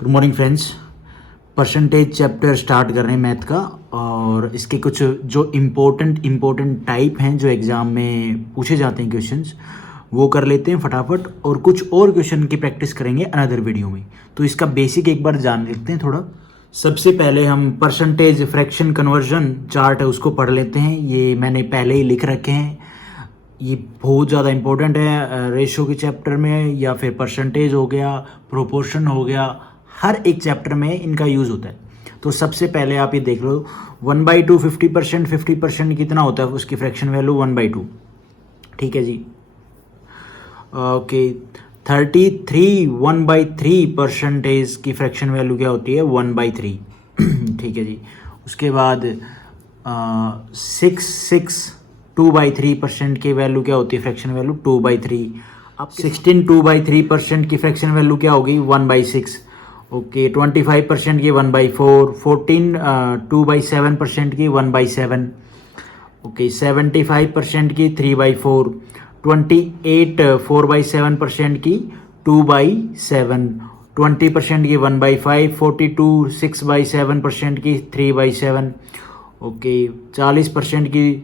Good morning friends. Percentage chapter start कर रहे हैं मैथ का, और इसके कुछ जो इम्पोर्टेंट टाइप हैं जो एग्ज़ाम में पूछे जाते हैं क्वेश्चंस, वो कर लेते हैं फटाफट, और कुछ और क्वेश्चन की प्रैक्टिस करेंगे अनदर वीडियो में। तो इसका बेसिक एक बार जान लेते हैं थोड़ा। सबसे पहले हम परसेंटेज फ्रैक्शन कन्वर्जन चार्ट है उसको पढ़ लेते हैं। ये मैंने पहले ही लिख रखे हैं, ये बहुत ज़्यादा इम्पोर्टेंट है रेशो के चैप्टर में, या फिर परसेंटेज हो गया, प्रोपोर्शन हो गया, हर एक चैप्टर में इनका यूज़ होता है। तो सबसे पहले आप ये देख लो 1/2 50% कितना होता है उसकी फ्रैक्शन वैल्यू 1/2। ठीक है जी। ओके 33 1/3% की फ्रैक्शन वैल्यू क्या होती है 1/3। ठीक है जी। उसके बाद 2/3% की वैल्यू क्या होती है फ्रैक्शन वैल्यू 2/3। अब 16 2/3% की फ्रैक्शन वैल्यू क्या होगी 1/6। ओके 25% की 1/4, 14 2/7% की 1/7। ओके 75% की 3/4, 28 4/7% की 2/7, 20% की 1/5, 42 6/7% की 3/7। ओके 40% की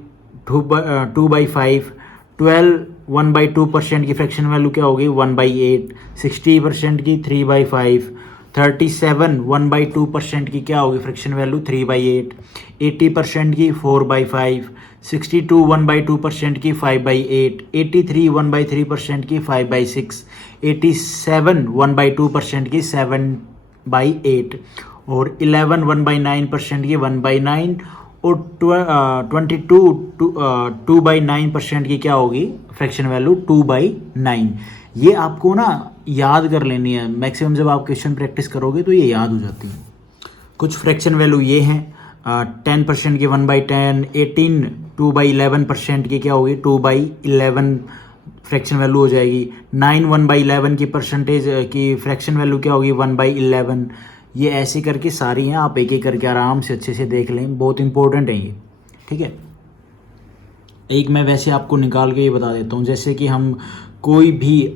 2/5, 12 1/2% की फ्रैक्शन वैल्यू क्या होगी 1/8, 60% की 3/5, 37 1/2% की क्या होगी फ्रैक्शन वैल्यू 3/8, 80% की 4/5, 62 1/2% की 5/8, 83 1/3% की 5/6, 87 1/2% की 7/8, और 11 1/9% की 1/9, और 22 2/9% की क्या होगी फ्रैक्शन वैल्यू 2/9। ये आपको ना याद कर लेनी है, मैक्सिमम जब आप क्वेश्चन प्रैक्टिस करोगे तो ये याद हो जाती है। कुछ फ्रैक्शन वैल्यू ये हैं 10% की 1/10, 18 2/11% की क्या होगी 2/11 फ्रैक्शन वैल्यू हो जाएगी, 9 1/11 की परसेंटेज की फ्रैक्शन वैल्यू क्या होगी 1/11। ये ऐसे करके सारी हैं, आप एक एक करके आराम से अच्छे से देख लें, बहुत इंपॉर्टेंट है ये। ठीक है, एक मैं वैसे आपको निकाल के ये बता देता हूँ, जैसे कि हम कोई भी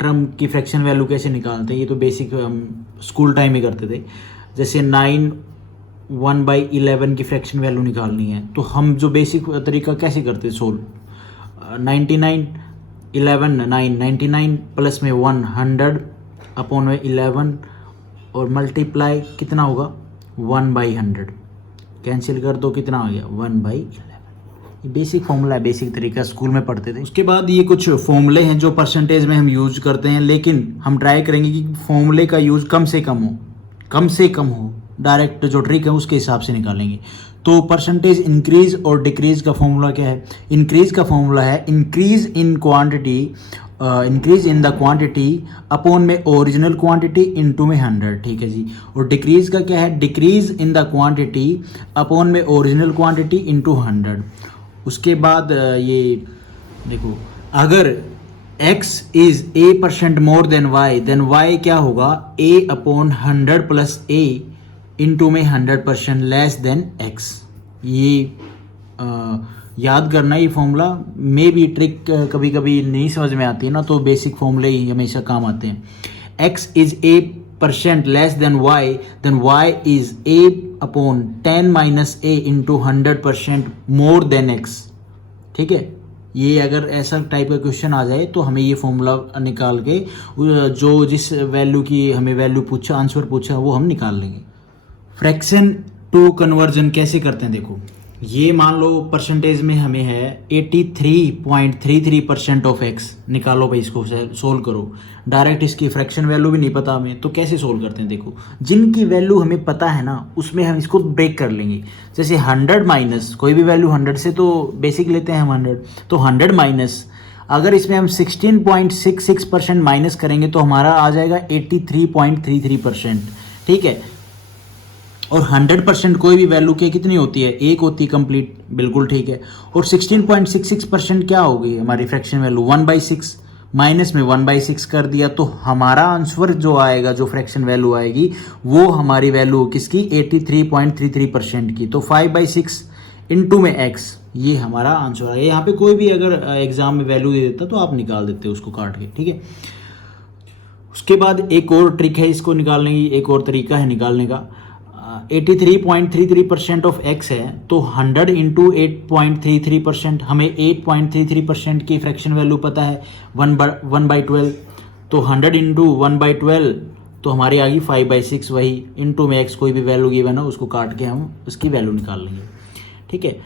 टर्म की फ्रैक्शन वैल्यू कैसे निकालते हैं, ये तो बेसिक हम स्कूल टाइम में करते थे। जैसे 9 1/11 की फ्रैक्शन वैल्यू निकालनी है, तो हम जो बेसिक तरीका कैसे करते हैं सोल्व, 99 11 9 99 प्लस में 100 अपॉन में 11, और मल्टीप्लाई कितना होगा 1/100, कैंसिल कर दो कितना आ गया 1/11। ये बेसिक फॉर्मूला है, बेसिक तरीका स्कूल में पढ़ते थे। उसके बाद ये कुछ फॉर्मूले हैं जो परसेंटेज में हम यूज करते हैं, लेकिन हम ट्राई करेंगे कि फॉर्मूले का यूज कम से कम हो, डायरेक्ट जो ट्रिक है उसके हिसाब से निकालेंगे। तो परसेंटेज इंक्रीज और डिक्रीज का फॉर्मूला क्या है, इंक्रीज का फॉर्मूला है increase in the quantity upon में ओरिजिनल क्वांटिटी इनटू में 100। ठीक है जी। और डिक्रीज का क्या है, decrease in the quantity upon में ओरिजिनल क्वांटिटी इनटू 100। उसके बाद ये देखो, अगर x is a% more than y क्या होगा a/100 प्लस a इनटू में 100% लेस देन x। ये याद करना, ये फॉर्मूला में भी ट्रिक कभी कभी नहीं समझ में आती है ना, तो बेसिक फॉर्मूले ही हमेशा काम आते हैं। x is a% less than y is a/10 minus a into 100% more than x। ठीक है, ये अगर ऐसा टाइप का क्वेश्चन आ जाए तो हमें ये फॉर्मूला निकाल के जो जिस वैल्यू की हमें वैल्यू पूछा, आंसर पूछा, वो हम निकाल लेंगे। फ्रैक्शन टू कन्वर्जन कैसे करते हैं देखो, ये मान लो परसेंटेज में हमें है 83.33% ऑफ x, निकालो भाई, इसको सोल्व करो। डायरेक्ट इसकी फ्रैक्शन वैल्यू भी नहीं पता हमें, तो कैसे सोल्व करते हैं देखो, जिनकी वैल्यू हमें पता है ना उसमें हम इसको ब्रेक कर लेंगे। जैसे 100 माइनस कोई भी वैल्यू 100 से तो बेसिक लेते हैं हम 100, तो 100 माइनस अगर इसमें हम 16.66% माइनस करेंगे तो हमारा आ जाएगा 83.33%। ठीक है, और 100% कोई भी वैल्यू की कितनी होती है, एक होती है कंप्लीट, बिल्कुल ठीक है। और 16.66% क्या होगी हमारी फ्रैक्शन वैल्यू 1/6, माइनस में 1/6 कर दिया, तो हमारा आंसर जो आएगा, जो फ्रैक्शन वैल्यू आएगी, वो हमारी वैल्यू किसकी 83.33% की। तो 5/6 इंटू में x, ये हमारा आंसर है। यहाँ पे कोई भी अगर एग्जाम में वैल्यू दे देता तो आप निकाल देते उसको काट के। ठीक है, उसके बाद एक और ट्रिक है इसको निकालने की, एक और तरीका है निकालने का। 83.33% ऑफ x है, तो 100 इंटू 8.33%, हमें 8.33% की फ्रैक्शन वैल्यू पता है 1/12, तो 100 इंटू 1/12 तो हमारी आ गई 5/6, वही इंटू में x कोई भी वैल्यू गिवन है उसको काट के हम उसकी वैल्यू निकाल लेंगे। ठीक है,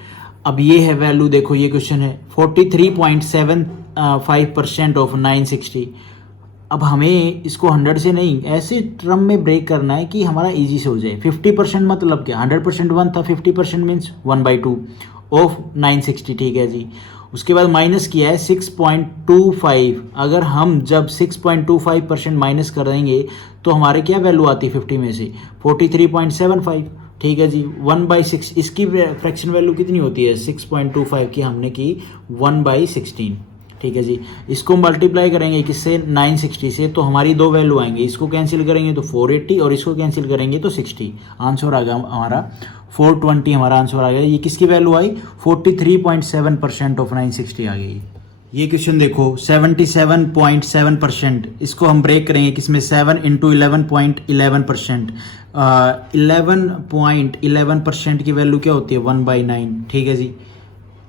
अब ये है वैल्यू, देखो ये क्वेश्चन है 43.75% ऑफ 960। अब हमें इसको 100 से नहीं, ऐसे टर्म में ब्रेक करना है कि हमारा इजी से हो जाए। 50% मतलब क्या, 100% 1 था, 50% मीन्स 1/2 ऑफ 960। ठीक है जी, उसके बाद माइनस किया है 6.25। अगर हम जब 6.25% माइनस कर देंगे तो हमारे क्या वैल्यू आती है 50 में से, 43.75। ठीक है जी, 1/6 इसकी फ्रैक्शन वैल्यू कितनी होती है 6.25 की, हमने की 1/16। ठीक है जी, इसको मल्टीप्लाई करेंगे किससे 960 से, तो हमारी दो वैल्यू आएंगे, इसको कैंसिल करेंगे तो 480 और इसको कैंसिल करेंगे तो 60। आंसर आ गया हमारा 420, हमारा आंसर आ गया। ये किसकी वैल्यू आई 43.7% ऑफ 960 आ गई। ये क्वेश्चन देखो 77.7%, इसको हम ब्रेक करेंगे किसमें 7 इंटू 11.11%। 11.11% की वैल्यू क्या होती है 1/9। ठीक है जी,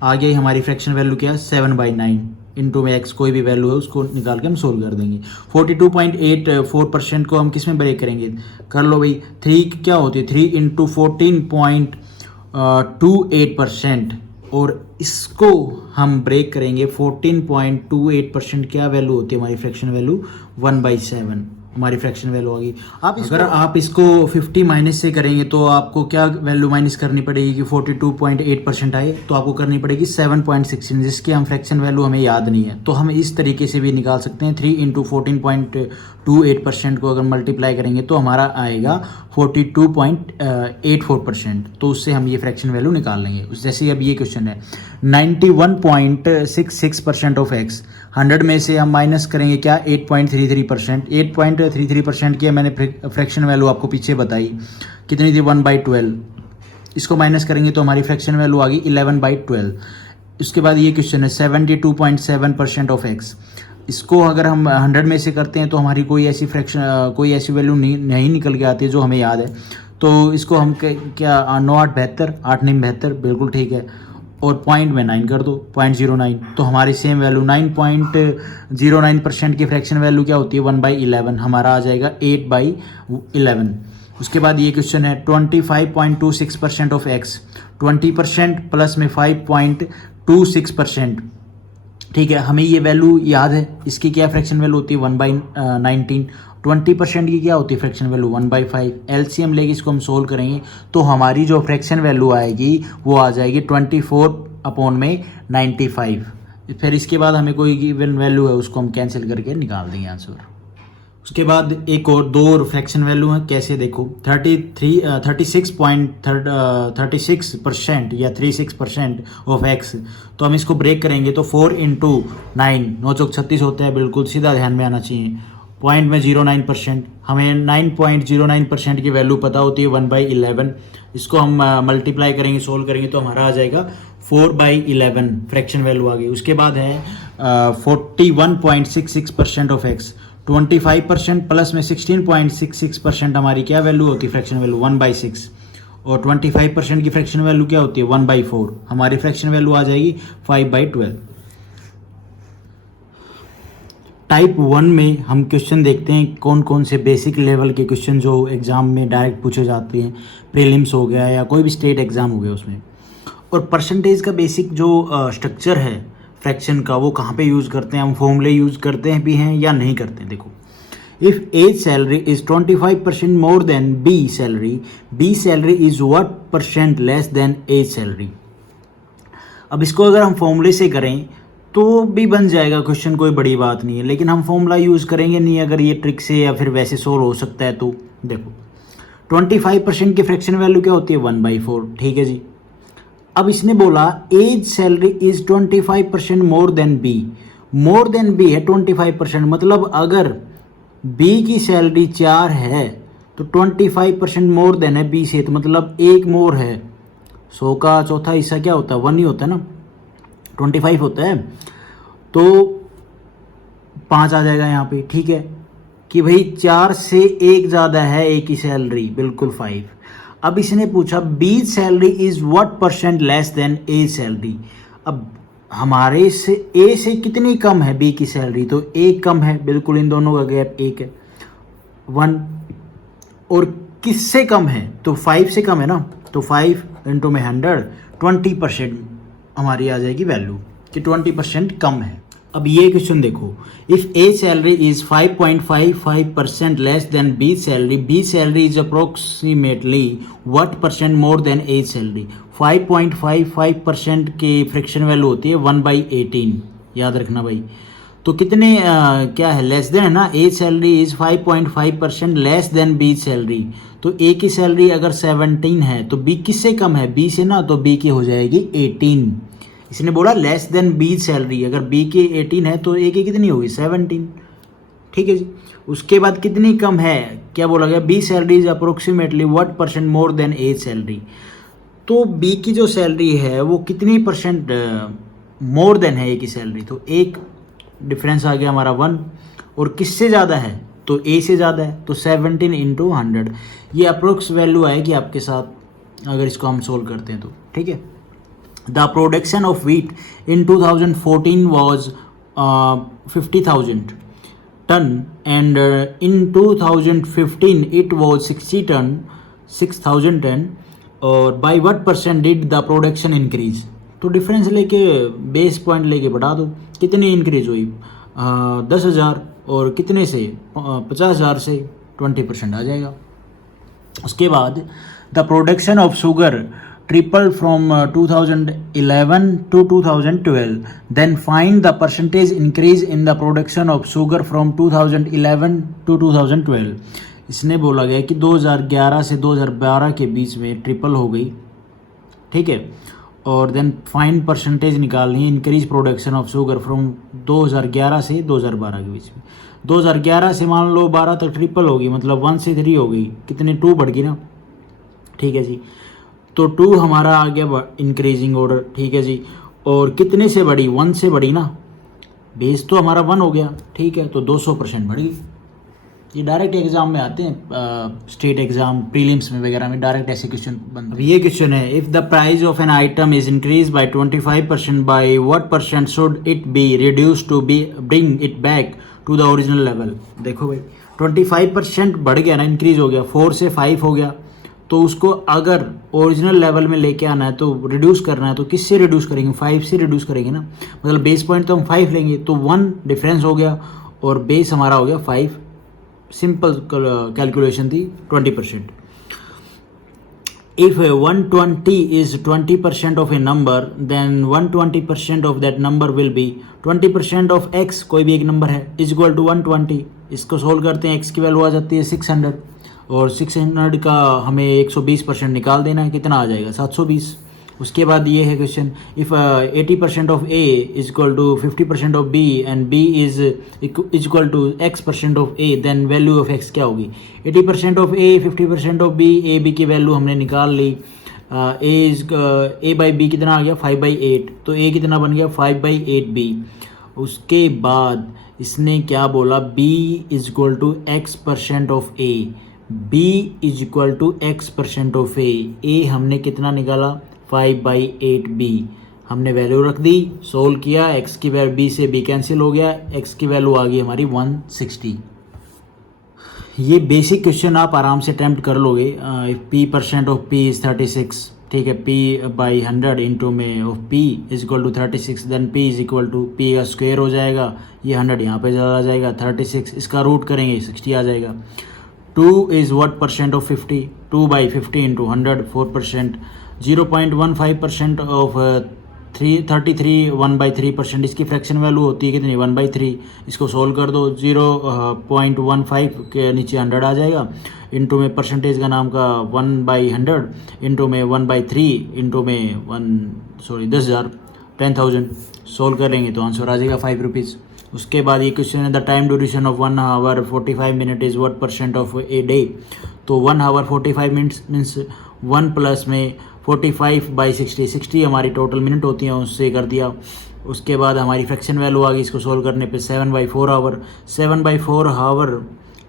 आ गई हमारी फ्रैक्शन वैल्यू क्या है 7/9 इंटू में एक्स कोई भी वैल्यू है उसको निकाल के हम सोल्व कर देंगे। 42.84% को हम किस में ब्रेक करेंगे, कर लो भाई, 3 क्या होती है 3 इंटू 14.28%, और इसको हम ब्रेक करेंगे 14.28%, क्या वैल्यू होती है हमारी फ्रैक्शन वैल्यू 1/7, हमारी फ्रैक्शन वैल्यू होगी। आप अगर आप इसको 50 माइनस से करेंगे तो आपको क्या वैल्यू माइनस करनी पड़ेगी कि 42.8% आए, तो आपको करनी पड़ेगी 7.16, जिसकी हम फ्रैक्शन वैल्यू हमें याद नहीं है। तो हम इस तरीके से भी निकाल सकते हैं, 3 इंटू 14.28% को अगर मल्टीप्लाई करेंगे तो हमारा आएगा 42.84%, तो उससे हम ये फ्रैक्शन वैल्यू निकाल लेंगे। जैसे अब ये क्वेश्चन है 91.66% ऑफ एक्स, 100 में से हम माइनस करेंगे क्या 8.33%। 8.33% की मैंने फ्रैक्शन वैल्यू आपको पीछे बताई कितनी थी 1/12, इसको माइनस करेंगे तो हमारी फ्रैक्शन वैल्यू आ गई 11/12। उसके बाद ये क्वेश्चन है 72.7% ऑफ एक्स, इसको अगर हम 100 में से करते हैं तो हमारी कोई ऐसी वैल्यू नहीं निकल के आती है जो हमें याद है, तो इसको हम क्या 9 8 72, 8 9 72, बिल्कुल ठीक है, और पॉइंट में 9 कर दो 0.09, तो हमारी सेम वैल्यू 9.09% की फ्रैक्शन वैल्यू क्या होती है 1/11, हमारा आ जाएगा 8/11। उसके बाद ये क्वेश्चन है 25.26% ऑफ एक्स, 20% प्लस में 5.26%। ठीक है, हमें ये वैल्यू याद है, इसकी क्या फ्रैक्शन वैल्यू होती है 1/19। 20% की क्या होती है फ्रैक्शन वैल्यू 1/5। एलसीएम लेके इसको हम सोल्व करेंगे तो हमारी जो फ्रैक्शन वैल्यू आएगी वो आ जाएगी 24/95। फिर इसके बाद हमें कोई गिवन वैल्यू है उसको हम कैंसिल करके निकाल देंगे आंसर। उसके बाद एक और दो और फ्रैक्शन वैल्यू है, कैसे देखो 36% या 36% ऑफ एक्स, तो हम इसको ब्रेक करेंगे तो 4 इंटू 9, 9 चौक 36 होता है, बिल्कुल सीधा ध्यान में आना चाहिए। पॉइंट में 09%, हमें 9.09% की वैल्यू पता होती है 1/11, इसको हम मल्टीप्लाई करेंगे सोल्व करेंगे तो हमारा आ जाएगा 4/11 फ्रैक्शन वैल्यू आ गई। उसके बाद है 41.66% ऑफ एक्स, 25% प्लस में 16.66% हमारी क्या वैल्यू होती है फ्रैक्शन वैल्यू 1/6, और 25% की फ्रैक्शन वैल्यू क्या होती है 1/4, हमारी फ्रैक्शन वैल्यू आ जाएगी 5/12। टाइप 1 में हम क्वेश्चन देखते हैं कौन कौन से बेसिक लेवल के क्वेश्चन जो एग्ज़ाम में डायरेक्ट पूछे जाते हैं, प्रीलिम्स हो गया या कोई भी स्टेट एग्ज़ाम हो गया उसमें। और परसेंटेज का बेसिक जो स्ट्रक्चर है फ्रैक्शन का वो कहाँ पे यूज़ करते हैं, हम फॉर्मूले यूज़ करते हैं भी हैं या नहीं करते हैं। देखो, if A salary is 25% more then B salary is what % less than A salary. अब इसको अगर हम फॉर्मूले से करें तो भी बन जाएगा क्वेश्चन, कोई बड़ी बात नहीं है, लेकिन हम फॉर्मूला यूज़ करेंगे नहीं अगर ये ट्रिक से या फिर वैसे सोल्व हो सकता है। तो देखो 25% की फ्रैक्शन वैल्यू क्या होती है 1/4। ठीक है जी, अब इसने बोला as salary is 25% more than B है 25%, मतलब अगर बी की सैलरी 4 है तो 25% मोर देन है बी से, तो मतलब एक मोर है, 100 का चौथा हिस्सा क्या होता है 1 ही होता है ना, 25 होता है, तो 5 आ जाएगा यहाँ पे। ठीक है, कि भाई 4 से 1 ज़्यादा है ए की सैलरी, बिल्कुल 5। अब इसने पूछा B salary is what percent less than A salary. अब हमारे से ए से कितनी कम है बी की सैलरी, तो 1 कम है, बिल्कुल इन दोनों का गैप 1 है, 1। और किससे कम है, तो 5 से कम है ना, तो 5 इंटू में 100, 20% हमारी आ जाएगी वैल्यू कि 20% कम है। अब ये क्वेश्चन देखो, if A salary is 5.55% less than B salary is approximately what percent more than A salary. 5.55% की फ्रैक्शन वैल्यू होती है 1/18, याद रखना भाई। तो कितने क्या है, लेस देन है ना, A salary is 5.5% less than B salary. तो ए की सैलरी अगर 17 है तो बी किससे कम है, बी से ना, तो बी की हो जाएगी 18। इसने बोला लेस देन बी सैलरी, अगर बी की 18 है तो ए की कितनी होगी, 17। ठीक है जी। उसके बाद कितनी कम है, क्या बोला गया, B salary is approximately what percent more than A salary. तो बी की जो सैलरी है वो कितनी परसेंट मोर देन है ए की सैलरी, तो एक डिफरेंस आ गया हमारा 1। और किससे ज़्यादा है, तो ए से ज़्यादा है, तो 17 इंटू 100, ये अप्रोक्स वैल्यू आएगी आपके साथ अगर इसको हम सोल्व करते हैं तो। ठीक है। The production of wheat in 2014 was 50,000 ton and in 2015 it was 6,000 ton, और by what percent did the production increase. तो डिफरेंस लेके बेस पॉइंट लेके बढ़ा दो, कितनी इंक्रीज हुई, 10,000, और कितने से 50,000 से 20% आ जाएगा। उसके बाद the production of sugar triple from 2011 to 2012, then find the percentage increase in the production of sugar from 2011 to 2012। इसने बोला गया कि 2011 से 2012 के बीच में ट्रिपल हो गई। ठीक है। और देन फाइंड परसेंटेज निकालनी है increase production of sugar from 2011 से 2012 के बीच में। 2011 से मान लो 12 तक ट्रिपल होगी, मतलब 1 से 3 हो गई, कितने 2 बढ़ गई ना। ठीक है जी। तो 2 हमारा आ गया इंक्रीजिंग ऑर्डर। ठीक है जी। और कितने से बढ़ी, 1 से बढ़ी ना, बेस तो हमारा 1 हो गया। ठीक है। तो 200% बढ़ गई। ये डायरेक्ट एग्जाम में आते हैं, स्टेट एग्जाम प्रीलिम्स में वगैरह में डायरेक्ट ऐसे क्वेश्चन बनते हैं। ये क्वेश्चन है, if the price of an item is increase by 25%, by what percent should it be reduce to be bring it back to the original level. देखो भाई 25% बढ़ गया ना, इंक्रीज हो गया, 4 से 5 हो गया, तो उसको अगर ओरिजिनल लेवल में लेके आना है तो रिड्यूस करना है, तो किससे रिड्यूस करेंगे, 5 से रिड्यूस करेंगे ना। मतलब बेस पॉइंट तो हम 5 लेंगे, तो 1 डिफरेंस हो गया और बेस हमारा हो गया 5। सिंपल कैलकुलेशन थी 20%। If 120 is 20% of a number, then 120% of that number will be 20% of x, कोई भी एक नंबर है, is equal to 120। इसको सोल्व करते हैं, x की वैल्यू आ जाती है 600, और 600 का हमें 120% निकाल देना है, कितना आ जाएगा 720। उसके बाद ये है question, if 80% of A is equal to 50% of B and B is equal to x% of A, then value of x क्या होगी। 80% of A, 50% of B, A B की वैल्यू हमने निकाल ली। ए बाई बी कितना आ गया 5/8, तो ए कितना बन गया 5/8 बी। उसके बाद इसने क्या बोला, b is equal to x% of A, b is equal to x% of A हमने कितना निकाला 5/8 बी। हमने वैल्यू रख दी, सोल्व किया, x की वैल्यू b से b कैंसिल हो गया, x की वैल्यू आ गई हमारी 160। ये बेसिक क्वेश्चन आप आराम से अटैम्प्ट कर लोगे। If p% of p is 36, ठीक है, p/100 इंटू में of p is equal to 36, then p is equal to p का स्क्वायर हो जाएगा, ये 100 यहाँ पे ज़्यादा आ जाएगा, 36 इसका रूट करेंगे 60 आ जाएगा। 2 is what percent of 50, 2/50 into 100 4%, 0.15% of 33 1/3%। इसकी फ्रैक्शन वैल्यू होती है कितनी 1/3। इसको सोल्व कर दो, 0.15 के नीचे 100 आ जाएगा, इंटू में परसेंटेज का नाम का 1/100 इंटू में 1/3 इंटू में 10,000 10,000 सोल्व करेंगे तो आंसर आ जाएगा 5 रुपीज़। उसके बाद ये क्वेश्चन है, the time duration of 1 hour 45 minute is what percent of a day. तो 1 आवर 45 मिनट्स मीन्स 1 प्लस में 45/60, 60 हमारी टोटल मिनट होती हैं, उससे कर दिया। उसके बाद हमारी फ्रैक्शन वैल्यू आ गई, इसको सोल्व करने पे 7/4 आवर। 7/4 आवर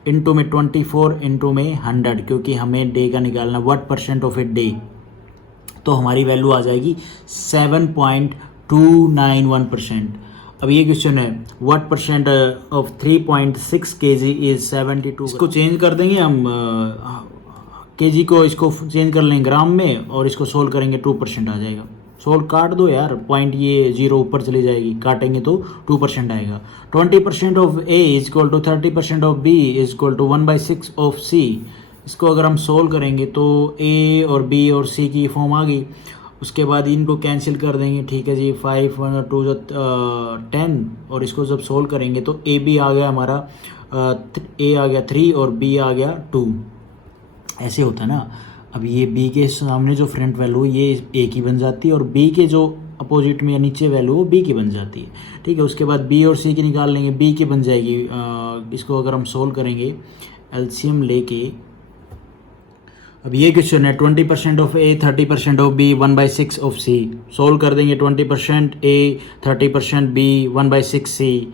इंटू में 24 इंटू में 100, क्योंकि हमें डे का निकालना, what percent of a day, तो हमारी वैल्यू आ जाएगी 7.291%। अब ये क्वेश्चन है what percent of 3.6 kg is 72। इसको चेंज कर देंगे हम, केजी को इसको चेंज कर लेंगे ग्राम में और इसको सोल्व करेंगे 2% आ जाएगा। सोल्व काट दो यार, पॉइंट ये 0 ऊपर चली जाएगी, काटेंगे तो 2% आएगा। 20% of A is equal to 30% of B is equal to 1/6 of C. इसको अगर हम सोल्व करेंगे तो ए और बी और सी की फॉर्म आ गई। उसके बाद इनको कैंसिल कर देंगे, ठीक है जी, 5 2 10, और इसको जब सोल्व करेंगे तो ए बी आ गया हमारा, ए आ गया 3 और बी आ गया 2। ऐसे होता है ना। अब ये बी के सामने जो फ्रंट वैल्यू ये ए की बन जाती है और बी के जो अपोजिट में या नीचे वैल्यू वो बी की बन जाती है, ठीक है। उसके बाद बी और सी की निकाल लेंगे, बी की बन जाएगी, इसको अगर हम सोल्व करेंगे एलसीएम लेके। अब ये क्वेश्चन है 20% of A 30% of B 1/6 of C. Solve कर देंगे 20% ए 30% बी 1/6 सी।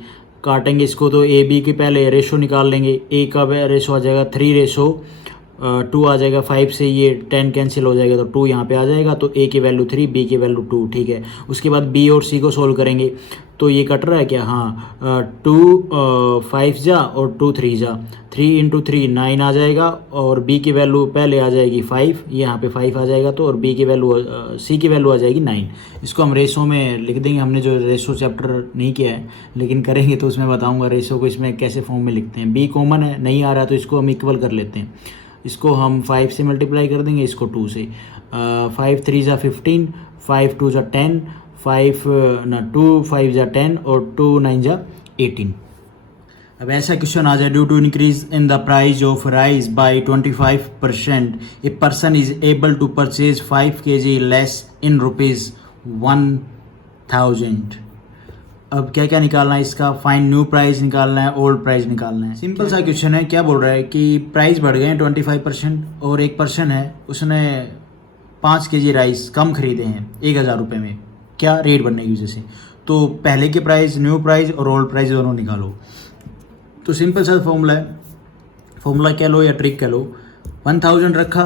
काटेंगे इसको तो ए बी के पहले रेशो निकाल लेंगे, ए का रेशो आ जाएगा 3:2 आ जाएगा, 5 से ये 10 कैंसिल हो जाएगा तो 2 यहाँ पे आ जाएगा, तो ए की वैल्यू 3 बी की वैल्यू 2, ठीक है। उसके बाद बी और सी को सोल्व करेंगे तो ये कट रहा है क्या, हाँ, 2 5 जा और 2 3 जा, 3 इंटू 3 9 आ जाएगा, और बी की वैल्यू पहले आ जाएगी 5, यहाँ पे 5 आ जाएगा तो, और बी की वैल्यू सी की वैल्यू आ जाएगी 9। इसको हम रेशो में लिख देंगे, हमने जो रेशो चैप्टर नहीं किया है लेकिन करेंगे तो उसमें बताऊँगा रेशो को इसमें कैसे फॉर्म में लिखते हैं। बी कॉमन है, नहीं आ रहा तो इसको हम इक्वल कर लेते हैं। इसको हम 5 से मल्टीप्लाई कर देंगे, इसको 2 से, 5 3 जा 15, 5 2 जा 10, 2 5 जा 10 और 2 9 जा 18। अब ऐसा क्वेश्चन आ जाए, due to increase in the price of rice by 25% a person is able to purchase 5 kg less in ₹1000। अब क्या क्या निकालना है इसका, फाइंड न्यू प्राइस निकालना है, ओल्ड प्राइस निकालना है। सिंपल सा क्वेश्चन है। क्या बोल रहा है कि प्राइस बढ़ गए हैं 25% और एक पर्सन है उसने 5 kg राइस कम खरीदे हैं 1000 रुपये में, क्या रेट बढ़ने की वजह से। तो पहले के प्राइस, न्यू प्राइस और ओल्ड प्राइस दोनों निकालो। तो सिंपल सा फॉर्मूला है, फॉर्मूला कह लो या ट्रिक कह लो। 1000 रखा,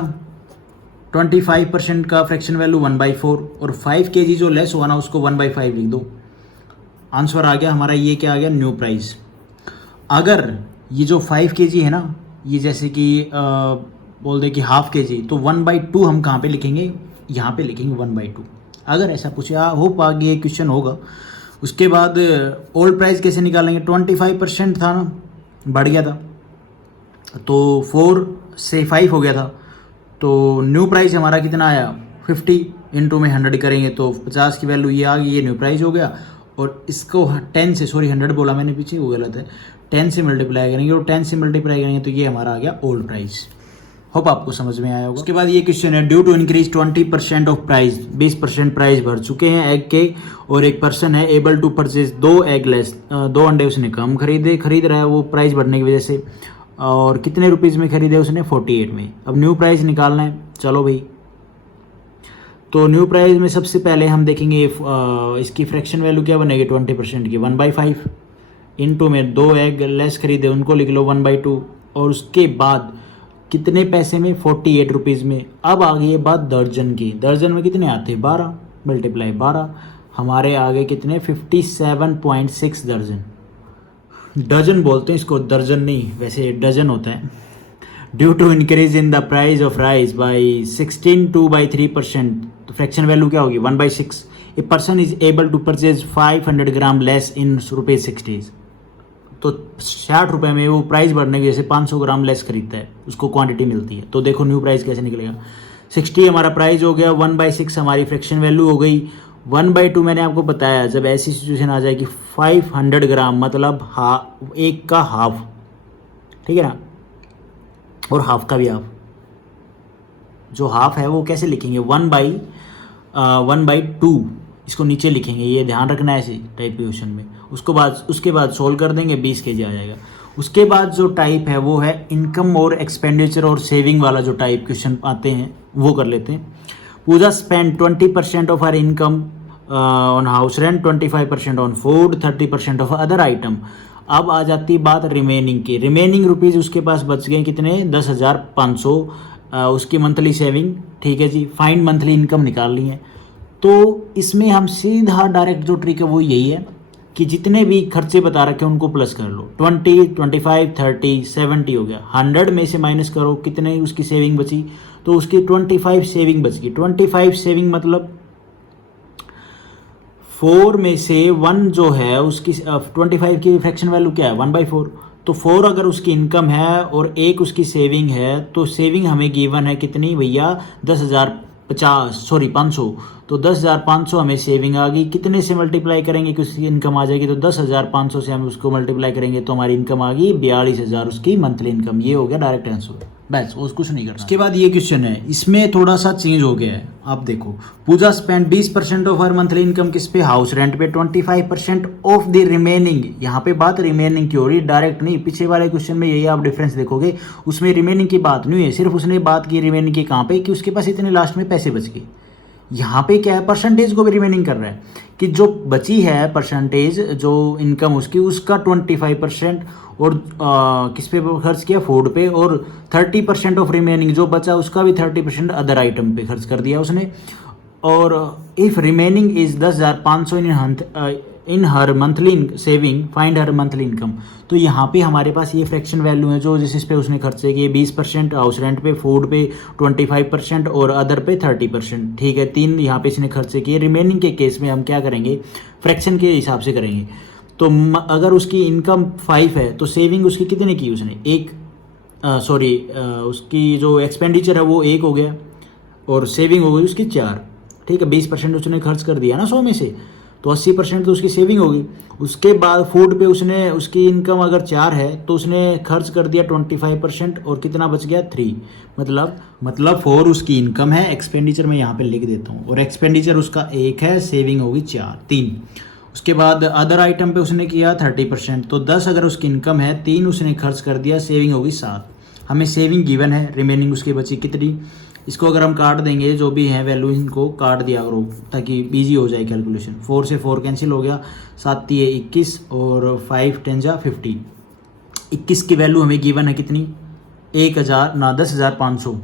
25% का फ्रैक्शन वैल्यू 1/4 और 5 kg जो लेस हुआ ना उसको 1/5 लिख दो। आंसर आ गया हमारा, ये क्या आ गया, न्यू प्राइस। अगर ये जो 5 kg है ना, ये जैसे कि बोल दे कि ½ kg, तो 1/2 हम कहाँ पे लिखेंगे, यहाँ पे लिखेंगे 1/2। अगर ऐसा कुछ होप आगे ये क्वेश्चन होगा। उसके बाद ओल्ड प्राइस कैसे निकालेंगे, 25% था ना, बढ़ गया था तो 4 से 5 हो गया था, तो न्यू प्राइस हमारा कितना आया, 50 इंटू में 100 करेंगे तो 50 की वैल्यू ये आ गई, ये न्यू प्राइस हो गया। और इसको 10 से, सॉरी 100 बोला मैंने पीछे, वो गलत है, 10 से मल्टीप्लाई करेंगे और 10 से मल्टीप्लाई करेंगे तो ये हमारा आ गया ओल्ड प्राइस। होप आपको समझ में आया होगा। उसके बाद ये क्वेश्चन है, due to increase 20% of price, 20% price बढ़ चुके हैं एग के, और एक पर्सन है able to purchase 2 egg less, 2 अंडे उसने कम खरीद रहा है वो प्राइस बढ़ने की वजह से, और कितने रुपीज़ में खरीदे उसने, 48 में। अब न्यू प्राइस निकालना है, चलो भाई। तो न्यू प्राइस में सबसे पहले हम देखेंगे इसकी फ्रैक्शन वैल्यू क्या बनेगी 20% की, 1/5 इंटू में 2 एग लेस खरीदे उनको लिख लो 1/2, और उसके बाद कितने पैसे में, 48 रुपीज़ में। अब आ गई बात दर्जन की, दर्जन में कितने आते हैं, 12 मल्टीप्लाई 12, हमारे आगे कितने, 57.6 दर्जन। डजन बोलते हैं इसको, दर्जन नहीं, वैसे डजन होता है। Due to increase in the price of rice by 16.2/3%, तो फ्रैक्शन वैल्यू क्या होगी, 1/6। A person is able to purchase 500 gram less in ₹60। तो 60 रुपये में वो प्राइस बढ़ने की वजह से 500 ग्राम लेस खरीदता है, उसको क्वांटिटी मिलती है। तो देखो न्यू प्राइस कैसे निकलेगा, 60 हमारा प्राइस हो गया, 1/6 हमारी फ्रैक्शन वैल्यू हो गई, 1/2 मैंने आपको बताया जब ऐसी सिचुएशन आ जाए कि 500 ग्राम मतलब एक का हाफ, ठीक है ना, और हाफ का भी हाफ। जो हाफ है वो कैसे लिखेंगे, 1/2, इसको नीचे लिखेंगे, ये ध्यान रखना है ऐसे टाइप क्वेश्चन में। उसके बाद सोल्व कर देंगे, 20 kg आ जाएगा। उसके बाद जो टाइप है वो है इनकम और एक्सपेंडिचर और सेविंग वाला जो टाइप क्वेश्चन आते हैं वो कर लेते हैं। Puja spend 20% of our income on house rent, 25% on food, 30% of other item. अब आ जाती बात रिमेनिंग की। रिमेनिंग रुपीज़ उसके पास बच गए कितने, 10,500 उसकी मंथली सेविंग। ठीक है जी, फाइंड मंथली इनकम निकालनी है। तो इसमें हम सीधा डायरेक्ट जो ट्रिक है वो यही है कि जितने भी खर्चे बता रखे हैं उनको प्लस कर लो। 20, 25, 30, 70 हो गया। 100 में से माइनस करो कितने उसकी सेविंग बची, तो उसकी 25 सेविंग बच गई। 25 सेविंग मतलब 4 में से 1 जो है उसकी 25 की फ्रैक्शन वैल्यू क्या है, 1/4। तो 4 अगर उसकी इनकम है और 1 उसकी सेविंग है, तो सेविंग हमें गिवन है कितनी भैया, 500। तो 10,500 हमें सेविंग आ गई। कितने से मल्टीप्लाई करेंगे कि उसकी इनकम आ जाएगी, तो 10,500 से हम उसको मल्टीप्लाई करेंगे तो हमारी इनकम आ गई 42,000 उसकी मंथली इनकम। ये हो गया डायरेक्ट आंसर, बस और कुछ नहीं करना। उसके बाद ये क्वेश्चन है, इसमें थोड़ा सा चेंज हो गया है। आप देखो, Puja spend 20% of her monthly income किस पे, हाउस रेंट पे। 25% ऑफ द रिमेनिंग, यहाँ पे बात रिमेनिंग की हो रही, डायरेक्ट नहीं। पीछे वाले क्वेश्चन में यही आप डिफरेंस देखोगे, उसमें रिमेनिंग की बात नहीं है, सिर्फ उसने बात की रिमेनिंग की कहाँ पे, कि उसके पास इतने लास्ट में पैसे बच गए। यहाँ पे क्या है, परसेंटेज को भी रिमेनिंग कर रहा है कि जो बची है परसेंटेज, जो इनकम उसकी, उसका 25% और किस पे खर्च किया, फूड पे। और 30% ऑफ रिमेनिंग जो बचा उसका भी 30% अदर आइटम पे खर्च कर दिया उसने। और if remaining is 10,500 in her monthly saving, find her monthly income. तो यहाँ पे हमारे पास ये फ्रैक्शन वैल्यू है जो जिस पे उसने खर्चे किए, 20% हाउस रेंट पे, फूड पे 25% और अदर पे 30%। ठीक है, 3 यहाँ पे इसने खर्चे किए। रिमेनिंग के केस में हम क्या करेंगे, फ्रैक्शन के हिसाब से करेंगे। तो अगर उसकी इनकम 5 है तो सेविंग उसकी कितने की उसने, उसकी जो एक्सपेंडिचर है वो 1 हो गया और सेविंग हो गई उसकी 4। ठीक है, 20% उसने खर्च कर दिया ना 100 में से, तो 80% तो उसकी सेविंग होगी। उसके बाद फूड पे उसने, उसकी इनकम अगर 4 है तो उसने खर्च कर दिया 25% और कितना बच गया 3। मतलब 4 उसकी इनकम है, एक्सपेंडिचर मैं यहाँ पे लिख देता हूँ, और एक्सपेंडिचर उसका 1 है, सेविंग होगी 3। उसके बाद अदर आइटम पे उसने किया 30%, तो 10 अगर उसकी इनकम है, 3 उसने खर्च कर दिया, सेविंग होगी 7। हमें सेविंग गिवन है, रिमेनिंग उसकी बची कितनी, इसको अगर हम काट देंगे, जो भी है वैल्यू इनको काट दिया करो ताकि ईजी हो जाए कैलकुलेशन। 4 से 4 कैंसिल हो गया, 7 है 21 और 5 10 जा 50। 21 की वैल्यू हमें गिवन है कितनी, 10,500।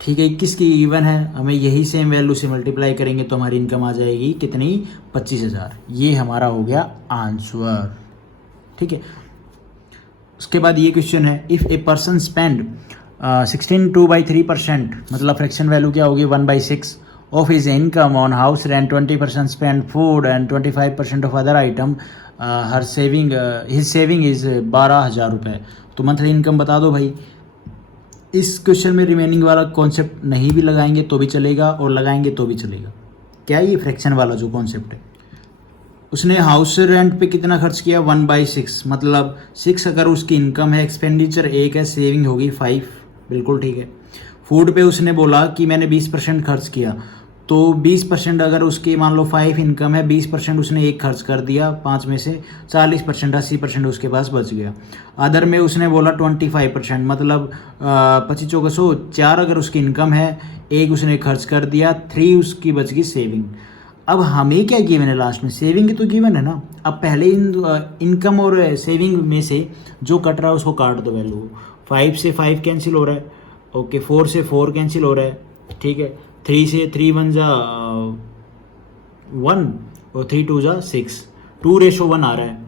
ठीक है, 21 की गिवन है, हमें यही सेम वैल्यू से मल्टीप्लाई करेंगे तो हमारी इनकम आ जाएगी कितनी, 25,000। ये हमारा हो गया आंसर। ठीक है, उसके बाद ये क्वेश्चन है, इफ़ ए पर्सन स्पेंड 16 2/3%, मतलब फ्रैक्शन वैल्यू क्या होगी, 1/6 of his income on house rent, 20% spend food and 25% of other item, her saving his saving is 12,000 रुपये। तो मंथली इनकम बता दो भाई। इस क्वेश्चन में रिमेनिंग वाला कॉन्सेप्ट नहीं भी लगाएंगे तो भी चलेगा और लगाएंगे तो भी चलेगा। क्या ये फ्रैक्शन वाला जो कॉन्सेप्ट है, उसने हाउस रेंट पे कितना खर्च किया, 1/6, मतलब 6 अगर उसकी इनकम है, एक्सपेंडिचर 1 है, सेविंग होगी 5। बिल्कुल ठीक है। फूड पे उसने बोला कि मैंने 20% खर्च किया, तो 20% अगर उसकी मान लो 5 इनकम है, 20% उसने 1 खर्च कर दिया 5 में से, 40% 80% उसके पास बच गया। अदर में उसने बोला 25%, मतलब 25 चौका 100, 4 अगर उसकी इनकम है, 1 उसने खर्च कर दिया, 3 उसकी बच गई सेविंग। अब हमें क्या गिवन है लास्ट में, सेविंग तो गिवन है ना। अब पहले इनकम और सेविंग में से जो कट रहा है उसको काट दो वैल्यू। 5 से 5 कैंसिल हो रहा है, ओके। 4 से 4 कैंसिल हो रहा है, ठीक है। 3 से 3 1 जा 1 और 3 2 जा 6, 2:1 आ रहा है।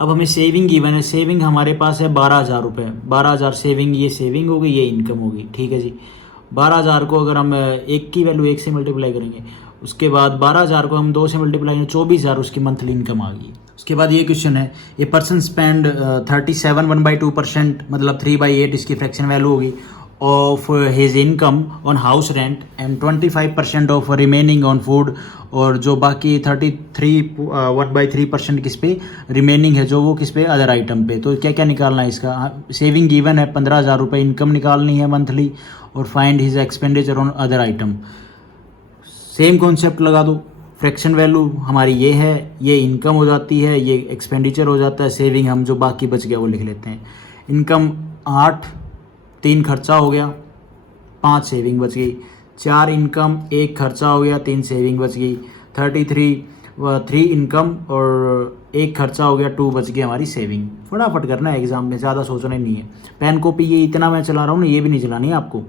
अब हमें सेविंग गिवन है, सेविंग हमारे पास है 12,000 रुपये। 12,000 सेविंग, ये सेविंग होगी, ये इनकम होगी। ठीक है जी, 12,000 को अगर हम 1 की वैल्यू 1 से मल्टीप्लाई करेंगे, उसके बाद 12,000 को हम 2 से मल्टीप्लाई करेंगे, 24,000 उसकी मंथली इनकम आ गई। उसके बाद ये क्वेश्चन है, ए पर्सन स्पेंड 37 1/2%, मतलब 3/8 इसकी फ्रैक्शन वैल्यू होगी, of his income on house rent and 25% of remaining on food, और जो बाकी 1/3% किस पे रिमेनिंग है, जो वो किस पे, अदर आइटम पे। तो क्या क्या निकालना है इसका, सेविंग गिवन है 15,000 रुपये, इनकम निकालनी है मंथली, और find his expenditure on other item. Same concept लगा दो, फ्रैक्शन वैल्यू हमारी ये है, ये इनकम हो जाती है, ये एक्सपेंडिचर हो जाता है, सेविंग हम जो बाकी बच गया वो लिख लेते हैं। इनकम 8, 3 खर्चा हो गया, 5 सेविंग बच गई। 4 इनकम, 1 खर्चा हो गया, 3 सेविंग बच गई। 33 3 इनकम और 1 खर्चा हो गया, 2 बच गया हमारी सेविंग। फटाफट करना है एग्जाम में, ज़्यादा सोचना ही नहीं है। पेन कॉपी ये इतना मैं चला रहा हूँ ना, ये भी नहीं चलानी है आपको,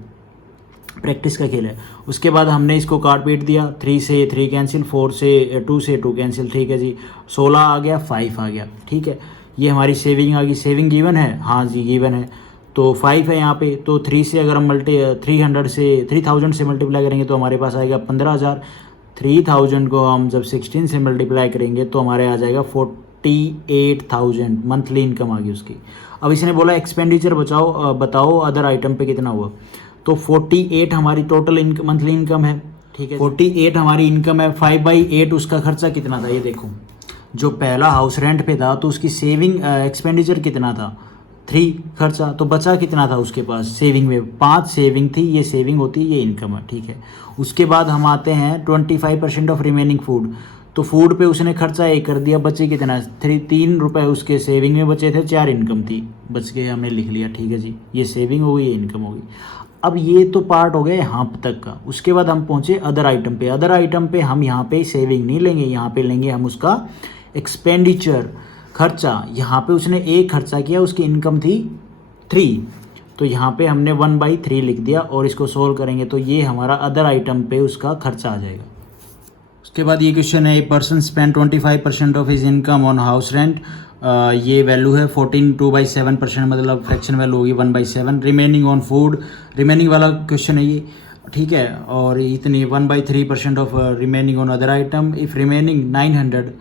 प्रैक्टिस का खेल है। उसके बाद हमने इसको काट पीट दिया, 3 से 3 कैंसिल, 4 से 2 से 2 कैंसिल, ठीक है जी। 16 आ गया, 5 आ गया, ठीक है। ये हमारी सेविंग आ गई। सेविंग गिवन है, हाँ जी गिवन है, तो 5 है यहाँ पे। तो 3 से अगर हम 3000 से मल्टीप्लाई करेंगे तो हमारे पास आएगा 15,000। 3000 को हम जब 16 से मल्टीप्लाई करेंगे तो हमारे आ जाएगा 48,000 मंथली इनकम आ गई उसकी। अब इसने बोला एक्सपेंडिचर बताओ अदर आइटम पे कितना हुआ, तो 48 हमारी टोटल मंथली इनकम है, ठीक है। 48 हमारी इनकम है, 5/8 उसका खर्चा कितना था, ये देखो। जो पहला हाउस रेंट पे था तो उसकी सेविंग एक्सपेंडिचर कितना था, 3 खर्चा, तो बचा कितना था उसके पास सेविंग में, 5 सेविंग थी। ये सेविंग होती है, ये इनकम है, ठीक है। उसके बाद हम आते हैं 25% ऑफ रिमेनिंग फूड, तो फूड पे उसने खर्चा 1 कर दिया, बचे कितना, 3 रुपये उसके सेविंग में बचे थे, 4 इनकम थी, बच गए, हमने लिख लिया, ठीक है जी। ये सेविंग हो गई, ये इनकम हो गई। अब ये तो पार्ट हो गया यहाँ तक का। उसके बाद हम पहुँचे अदर आइटम पे। अदर आइटम पे हम यहाँ पे सेविंग नहीं लेंगे, यहाँ पे लेंगे हम उसका एक्सपेंडिचर, खर्चा। यहाँ पे उसने 1 खर्चा किया, उसकी इनकम थी 3, तो यहाँ पे हमने 1/3 लिख दिया और इसको सोल्व करेंगे तो ये हमारा अदर आइटम पे उसका खर्चा आ जाएगा। उसके बाद ये क्वेश्चन है, a person spend 25% of his income on house rent. ये वैल्यू है 14, 2/7%, मतलब फ्रैक्शन वैल्यू होगी 1/7। रिमेनिंग ऑन फूड, रिमेनिंग वाला क्वेश्चन है ये, ठीक है। और इतनी 1/3% of remaining on other item. If remaining 900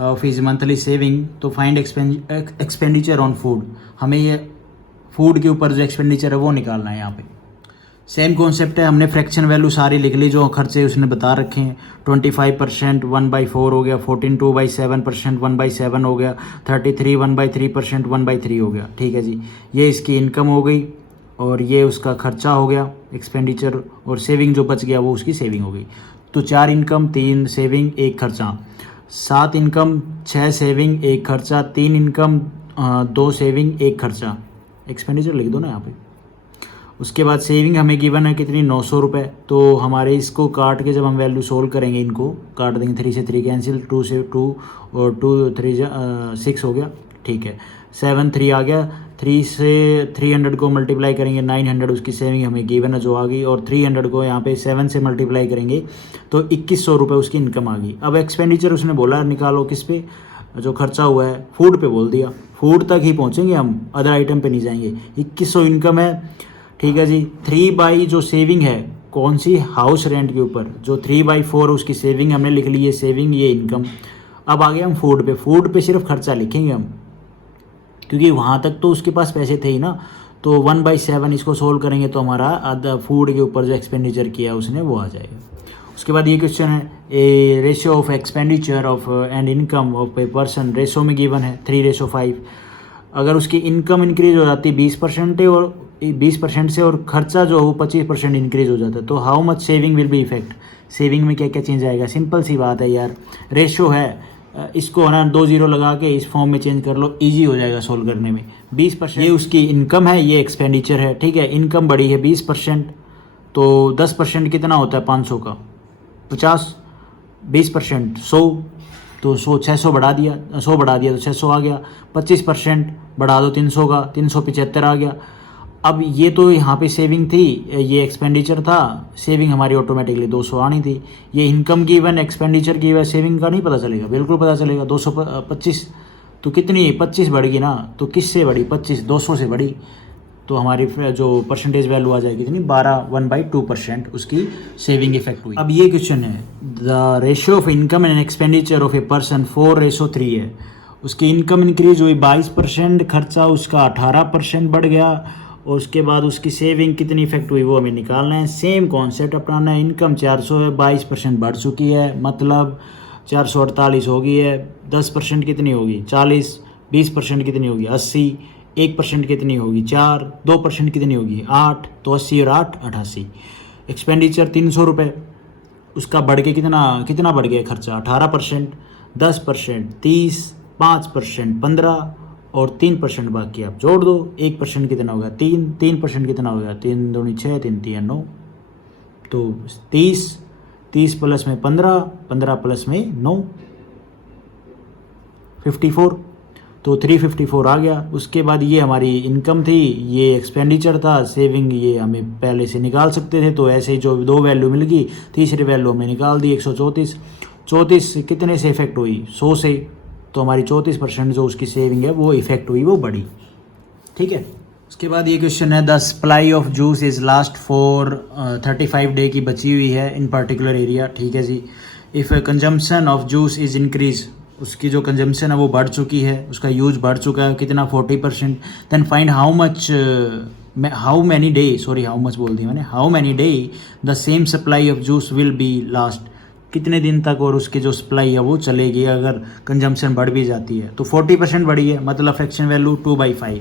of his monthly saving, तो फाइंड एक्सपेंडिचर ऑन फूड। हमें ये फूड के ऊपर जो एक्सपेंडिचर है वो निकालना है यहाँ पे। सेम कॉन्सेप्ट है, हमने फ्रैक्शन वैल्यू सारी लिख ली जो खर्चे उसने बता रखे हैं। 25% 1/4 हो गया, 14 2/7% 1/7 हो गया, 33 1/3% 1/3 हो गया, ठीक है जी। ये इसकी इनकम हो गई और ये उसका खर्चा हो गया एक्सपेंडिचर, और सेविंग जो बच गया वो उसकी सेविंग हो गई। तो 4 इनकम 3 सेविंग 1 खर्चा, 7 इनकम 6 सेविंग 1 खर्चा, 3 इनकम 2 सेविंग 1 खर्चा। एक्सपेंडिचर लिख दो ना यहाँ पे। उसके बाद सेविंग हमें गिवन है कितनी, 900 रुपये। तो हमारे इसको काट के जब हम वैल्यू सोल्व करेंगे, इनको काट देंगे, 3 से 3 कैंसिल, 2 से 2 और 2 3 6 हो गया, ठीक है। 7 3 आ गया, 3 से 300 को मल्टीप्लाई करेंगे 900, उसकी सेविंग हमें गिवन है जो आ गई, और 300 को यहाँ पे 7 से मल्टीप्लाई करेंगे तो 2100 रुपये उसकी इनकम आ गई। अब एक्सपेंडिचर उसने बोला निकालो किस पे, जो खर्चा हुआ है फूड पे बोल दिया, फूड तक ही पहुँचेंगे हम, अदर आइटम पे नहीं जाएंगे। 2100 इनकम है, ठीक है जी। 3 जो सेविंग है कौन सी, हाउस रेंट के ऊपर, जो 3/4 उसकी सेविंग हमने लिख ली, ये सेविंग ये इनकम। अब आ गए हम फूड पे। फूड पे सिर्फ खर्चा लिखेंगे हम, क्योंकि वहाँ तक तो उसके पास पैसे थे ही ना। तो 1/7 इसको सोल्व करेंगे तो हमारा अदर फूड के ऊपर जो एक्सपेंडिचर किया उसने वो आ जाएगा। उसके बाद ये क्वेश्चन है, ए ratio of expenditure of and income of a person, ratio में गिवन है 3:5। अगर उसकी इनकम इंक्रीज हो जाती 20% है और 20% से, और खर्चा जो हो 25% इंक्रीज हो जाता है, तो how much saving will be effect, saving में क्या क्या चेंज आएगा। सिंपल सी बात है यार, रेशो है, इसको है ना 2 0 लगा के इस फॉर्म में चेंज कर लो, इजी हो जाएगा सोल्व करने में। 20% ये उसकी इनकम है, ये एक्सपेंडिचर है, ठीक है। इनकम बढ़ी है 20%, तो 10% कितना होता है 500 का, 50, 20% 100, तो 600 बढ़ा दिया, 100 बढ़ा दिया तो 600 आ गया। 25% बढ़ा दो 300 का, 375 आ गया। अब ये तो यहाँ पे सेविंग थी, ये एक्सपेंडिचर था, सेविंग हमारी ऑटोमेटिकली 200 आनी थी। ये इनकम की इवन एक्सपेंडिचर की वजह सेविंग का नहीं पता चलेगा, बिल्कुल पता चलेगा। 225 तो कितनी 25 बढ़ गई ना, तो किससे बढ़ी 25, 200 से बढ़ी, तो हमारी जो परसेंटेज वैल्यू आ जाएगी कितनी 12, 1/2% उसकी सेविंग इफेक्ट हुई। अब ये क्वेश्चन है, the ratio of income and expenditure of a person 4:3 है। उसकी इनकम इंक्रीज हुई 22%, खर्चा उसका 18% बढ़ गया, और उसके बाद उसकी सेविंग कितनी इफेक्ट हुई वो हमें निकालना है। सेम कॉन्सेप्ट अपनाना है। इनकम 400 है, 22% बढ़ चुकी है, मतलब 448 हो गई है। 10% कितनी होगी 40, 20% कितनी होगी 80, 1% कितनी होगी 4, 2% कितनी होगी 8, तो 80 और 8 88। एक्सपेंडिचर 300 रुपये, उसका बढ़ के कितना बढ़ गया खर्चा 18%, 10%, 30, 5%, 15 और 3% बाकी आप जोड़ दो। 1% कितना होगा 3, 3% कितना होगा 3 दूनी 6, 3 3 9, तो 30 प्लस में 15, 15 प्लस में 9, 54, तो 354 आ गया। उसके बाद ये हमारी इनकम थी, ये एक्सपेंडिचर था, सेविंग ये हमें पहले से निकाल सकते थे, तो ऐसे ही जो 2 वैल्यू मिल गई, तीसरी वैल्यू हमें निकाल दी 134। 34 कितने से इफेक्ट हुई? 100 से, तो हमारी 34% जो उसकी सेविंग है वो इफेक्ट हुई, वो बढ़ी। ठीक है। उसके बाद ये क्वेश्चन है, the supply of juice is last for 35 day की बची हुई है इन पर्टिकुलर एरिया। ठीक है जी। If consumption of juice is increase, उसकी जो कंजम्पशन है वो बढ़ चुकी है, उसका यूज बढ़ चुका है, कितना? 40%। Then find how many day the same supply of juice will be last, कितने दिन तक और उसकी जो सप्लाई है वो चलेगी अगर कंजम्पशन बढ़ भी जाती है। तो 40% बढ़ी है, मतलब फ्रैक्शन वैल्यू 2/5।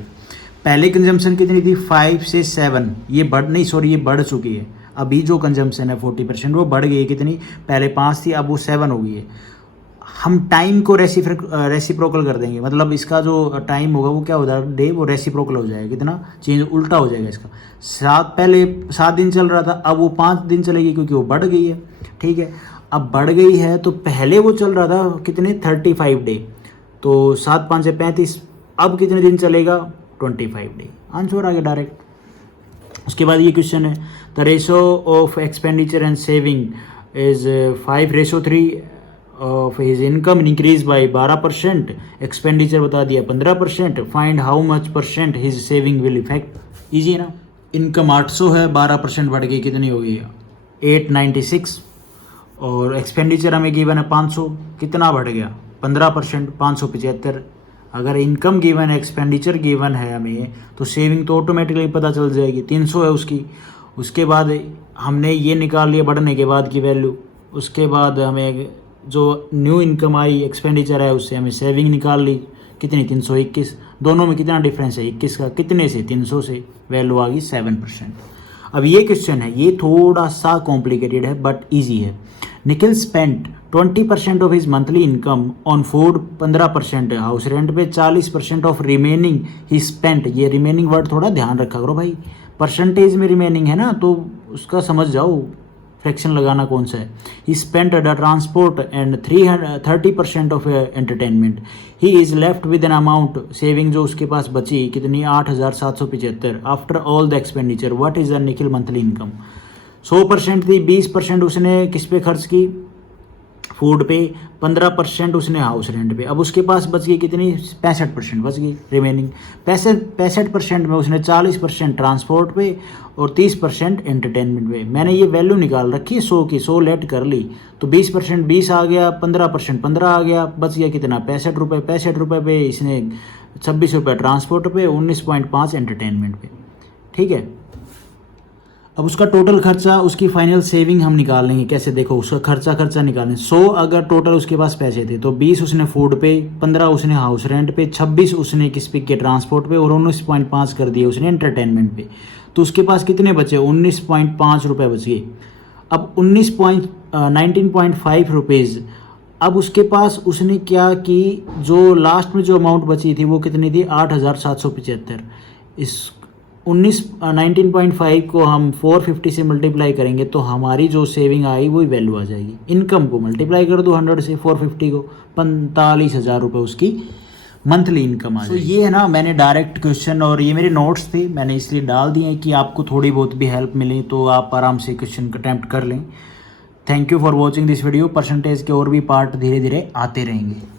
पहले कंजम्पशन कितनी थी? 5 से 7, ये बढ़ चुकी है। अभी जो कंजम्पशन है 40% वो बढ़ गई है। कितनी? पहले 5 थी, अब वो 7 हो गई है। हम टाइम को रेसिप्रोकल कर देंगे, मतलब इसका जो टाइम होगा वो क्या होगा? डे, वो रेसिप्रोकल हो जाएगा। कितना चेंज? उल्टा हो जाएगा इसका। पहले 7 दिन चल रहा था, अब वो 5 दिन चलेगी क्योंकि वो बढ़ गई है। ठीक है। अब बढ़ गई है तो पहले वो चल रहा था कितने? 35 डे, तो 7 5 35, अब कितने दिन चलेगा? 25 डे। आंसर आ गया डायरेक्ट। उसके बाद ये क्वेश्चन है, the ratio of expenditure and saving is 5:3 of his income increase by 12%, expenditure बता दिया 15%, find how much percent his saving will effect. Easy है ना। इनकम 800 है, 12% बढ़ गई, कितनी हो गई? 896। और एक्सपेंडिचर हमें गिवन है 500, कितना बढ़ गया? 15%, 575। अगर इनकम गिवन है, एक्सपेंडिचर गिवन है हमें, तो सेविंग तो ऑटोमेटिकली पता चल जाएगी, 300 है उसकी। उसके बाद हमने ये निकाल लिया बढ़ने के बाद की वैल्यू। उसके बाद हमें जो न्यू इनकम आई, एक्सपेंडिचर है, उससे हमें सेविंग निकाल ली, कितनी? 321। दोनों में कितना डिफरेंस है? 21 का। कितने से? 300 से। वैल्यू आ गई 7%। अब ये क्वेश्चन है, ये थोड़ा सा कॉम्प्लिकेटेड है बट ईजी है। Nikhil spent 20% of his monthly income on food, 15% house rent पे, 40% ऑफ रिमेनिंग ही स्पेंट। ये रिमेनिंग वर्ड थोड़ा ध्यान रखा करो भाई, परसेंटेज में रिमेनिंग है ना, तो उसका समझ जाओ फ्रैक्शन लगाना कौन सा है। ही spent the transport and 30% of entertainment. He is left with an amount, saving जो उसके पास बची कितनी? 8775। After all the expenditure what is the Nikhil monthly income? 100% थी, 20% उसने किस पे खर्च की? फूड पे, 15% उसने हाउस रेंट पे। अब उसके पास बच गई कितनी? 65% बच गई रिमेनिंग। 65% में उसने 40% ट्रांसपोर्ट पे और 30% एंटरटेनमेंट पे। मैंने ये वैल्यू निकाल रखी है 100 की, 100 लेट कर ली, तो 20% 20 आ गया, 15% 15 आ गया, बच गया कितना? 65 रुपये। 65 रुपये पे इसने 26 रुपये ट्रांसपोर्ट पे, 19.5 एंटरटेनमेंट पे। ठीक है। अब उसका टोटल खर्चा, उसकी फाइनल सेविंग हम निकाल लेंगे। कैसे? देखो, उसका खर्चा निकालें। 100 अगर टोटल उसके पास पैसे थे तो 20 उसने फूड पे, 15 उसने हाउस रेंट पे, 26 उसने किस पे के? ट्रांसपोर्ट पे, और 19.5 कर दिए उसने एंटरटेनमेंट पे। तो उसके पास कितने बचे? 19.5 रुपये बच गए। अब 19.5 रुपीज़। अब उसके पास उसने क्या की, जो लास्ट में जो अमाउंट बची थी वो कितनी थी? 8775। इस 19.5 को हम 450 से मल्टीप्लाई करेंगे तो हमारी जो सेविंग आई वही वैल्यू आ जाएगी। इनकम को मल्टीप्लाई कर दो 100 से, 450 को, 45,000 रुपये उसकी मंथली इनकम आ जाएगी। ये है ना, मैंने डायरेक्ट क्वेश्चन, और ये मेरे नोट्स थे, मैंने इसलिए डाल दिए कि आपको थोड़ी बहुत भी हेल्प मिले तो आप आराम से क्वेश्चन अटैम्प्ट कर लें। Thank you for watching this video. Percentage के और भी पार्ट धीरे धीरे आते रहेंगे।